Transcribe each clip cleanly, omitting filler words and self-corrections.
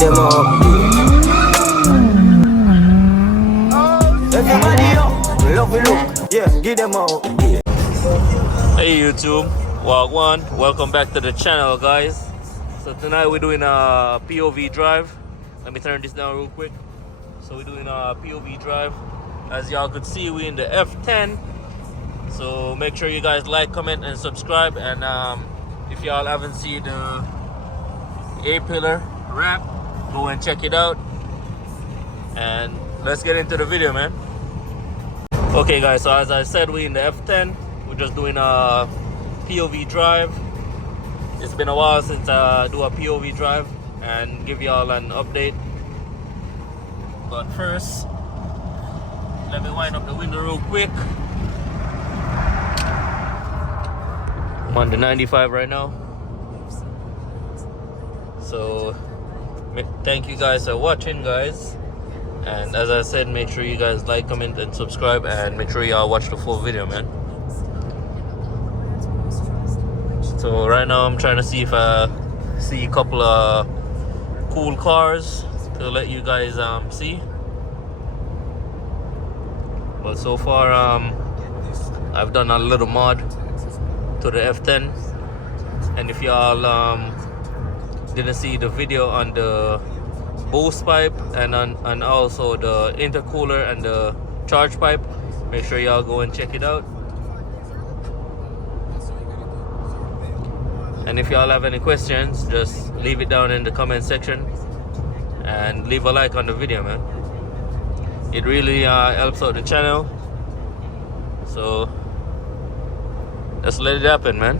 give them up. Everybody up, love we look, yeah, give them up. Hey YouTube, Wagwan, welcome back to the channel guys. So tonight we're doing a POV drive. Let me turn this down real quick. So we're doing a POV drive. As y'all could see, we're in the F10. So make sure you guys like, comment and subscribe. And if y'all haven't seen the A-pillar wrap, go and check it out. And let's get into the video, man. Okay guys, so as I said, we're in the F10. We're just doing a POV drive. It's been a while since I do a POV drive and give y'all an update. But first, let me wind up the window real quick. I'm on the 95 right now. So thank you guys for watching, guys. And as I said, make sure you guys like, comment and subscribe, and make sure y'all watch the full video, man. So right now I'm trying to see if I see a couple of cool cars to let you guys see. But so far I've done a little mod to the F10. And if y'all didn't see the video on the boost pipe and also the intercooler and the charge pipe, make sure y'all go and check it out. And if y'all have any questions, just leave it down in the comment section and leave a like on the video, man. It really helps out the channel. So let's let it happen, man.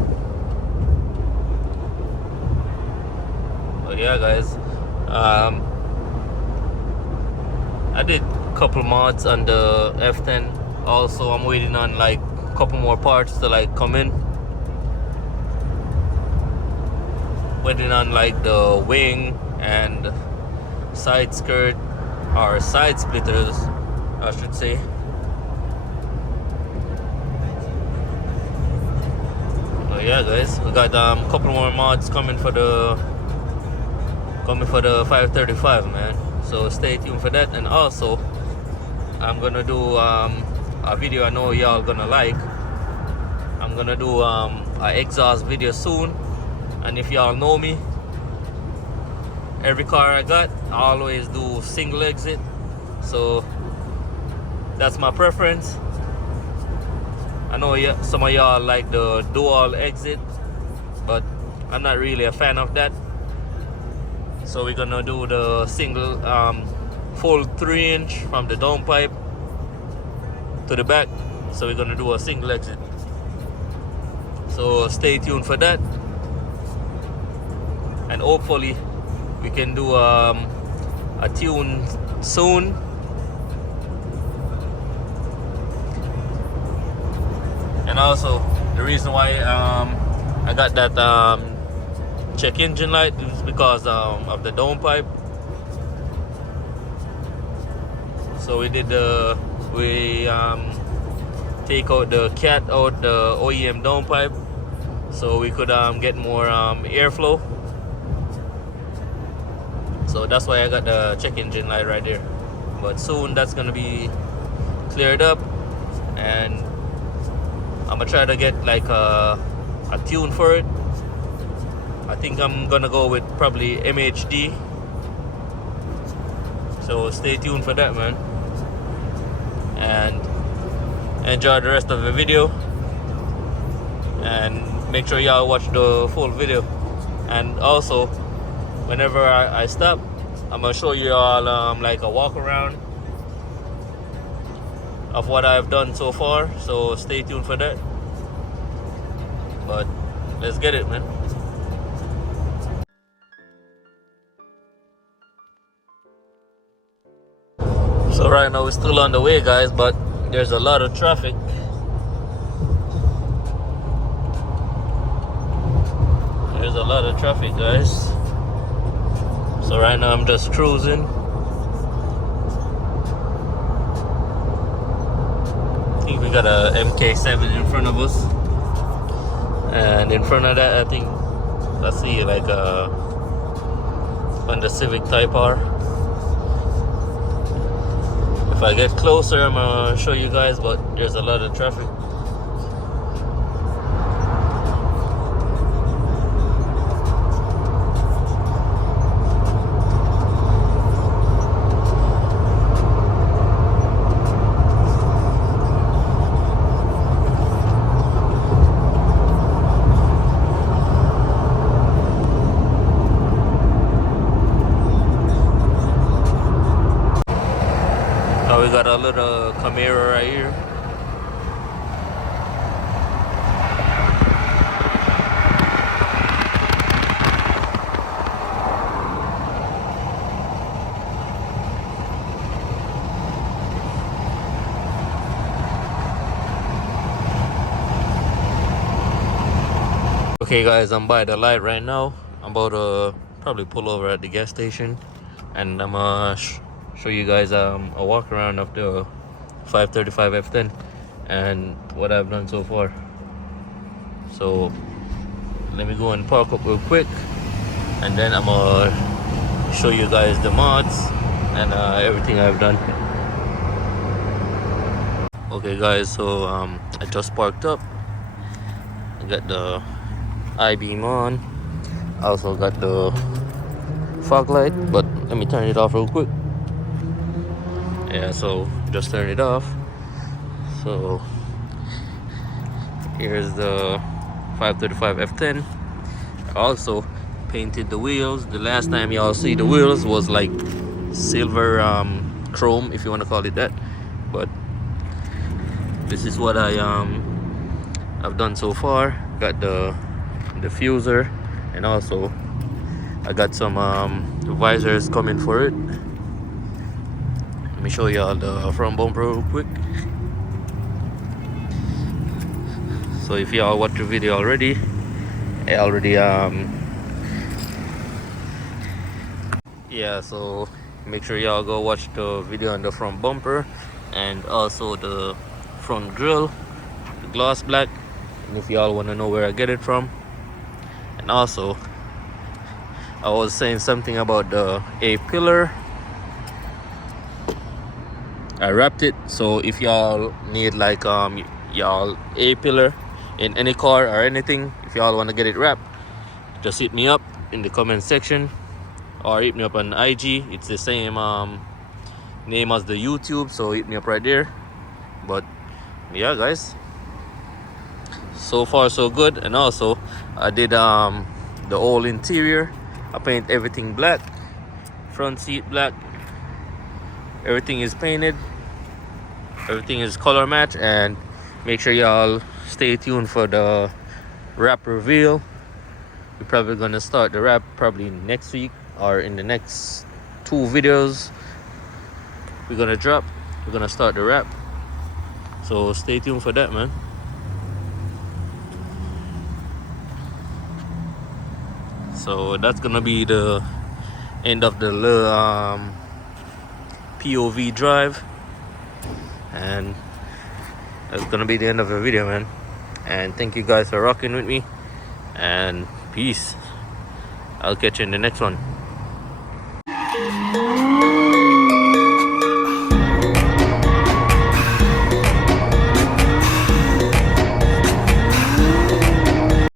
But yeah guys, I did a couple mods on the F10. Also, I'm waiting on like a couple more parts to like come in. Waiting on like the wing and side skirt, or side splitters I should say. But yeah guys, we got a couple more mods coming for the 535, man. So stay tuned for that. And also I'm gonna do a video I know y'all gonna like. I'm gonna do a exhaust video soon. And if y'all know me, every car I got, I always do single exit. So that's my preference. I know some of y'all like the dual exit, but I'm not really a fan of that. So we're gonna do the single full 3-inch from the downpipe to the back. So we're gonna do a single exit. So stay tuned for that. And hopefully we can do a tune soon. And also the reason why I got that check engine light is because of the downpipe. So we take out the cat out the OEM downpipe, so we could get more airflow. So that's why I got the check engine light right there. But soon that's gonna be cleared up, and I'm gonna try to get like a tune for it. I think I'm gonna go with probably MHD. So stay tuned for that, man. And enjoy the rest of the video. And make sure y'all watch the full video. And also, whenever I stop, I'm gonna show you all like a walk around of what I've done so far. So stay tuned for that. But let's get it, man. So right now we're still on the way, guys, but there's a lot of traffic. There's a lot of traffic, guys. So right now I'm just cruising. I think we got a MK7 in front of us. And in front of that, I think I see like a on the Civic Type R. If I get closer, I'm gonna show you guys, but there's a lot of traffic. Now we got a little Camaro right here. Okay guys, I'm by the light right now. I'm about to probably pull over at the gas station, and I'm gonna show you guys a walk around of the 535 F10 and what I've done so far. So let me go and park up real quick, and then I'm gonna show you guys the mods and everything I've done. Okay guys, so I just parked up. I got the I-beam on. I also got the fog light, but let me turn it off real quick. Yeah, so just turn it off. So here's the 535 F10. I also painted the wheels. The last time y'all see the wheels was like silver chrome, if you want to call it that, but this is what I've done so far. Got the diffuser, and also I got some visors coming for it. Let me show y'all the front bumper real quick. So if y'all watched the video already, I already yeah, so make sure y'all go watch the video on the front bumper and also the front grille, the gloss black, and if y'all want to know where I get it from. And also I was saying something about the A pillar. I wrapped it, so if y'all need like y'all A pillar in any car or anything, if y'all want to get it wrapped, just hit me up in the comment section or hit me up on IG. It's the same name as the YouTube, so hit me up right there. But yeah guys, so far so good. And also I did the whole interior. I paint everything black, front seat black, everything is painted, everything is color match. And make sure y'all stay tuned for the wrap reveal. We're probably gonna start the wrap probably next week or in the next 2 videos we're gonna drop. We're gonna start the wrap, so stay tuned for that, man. So that's gonna be the end of the little POV drive, and that's gonna be the end of the video, man. And thank you guys for rocking with me, and peace. I'll catch you in the next one.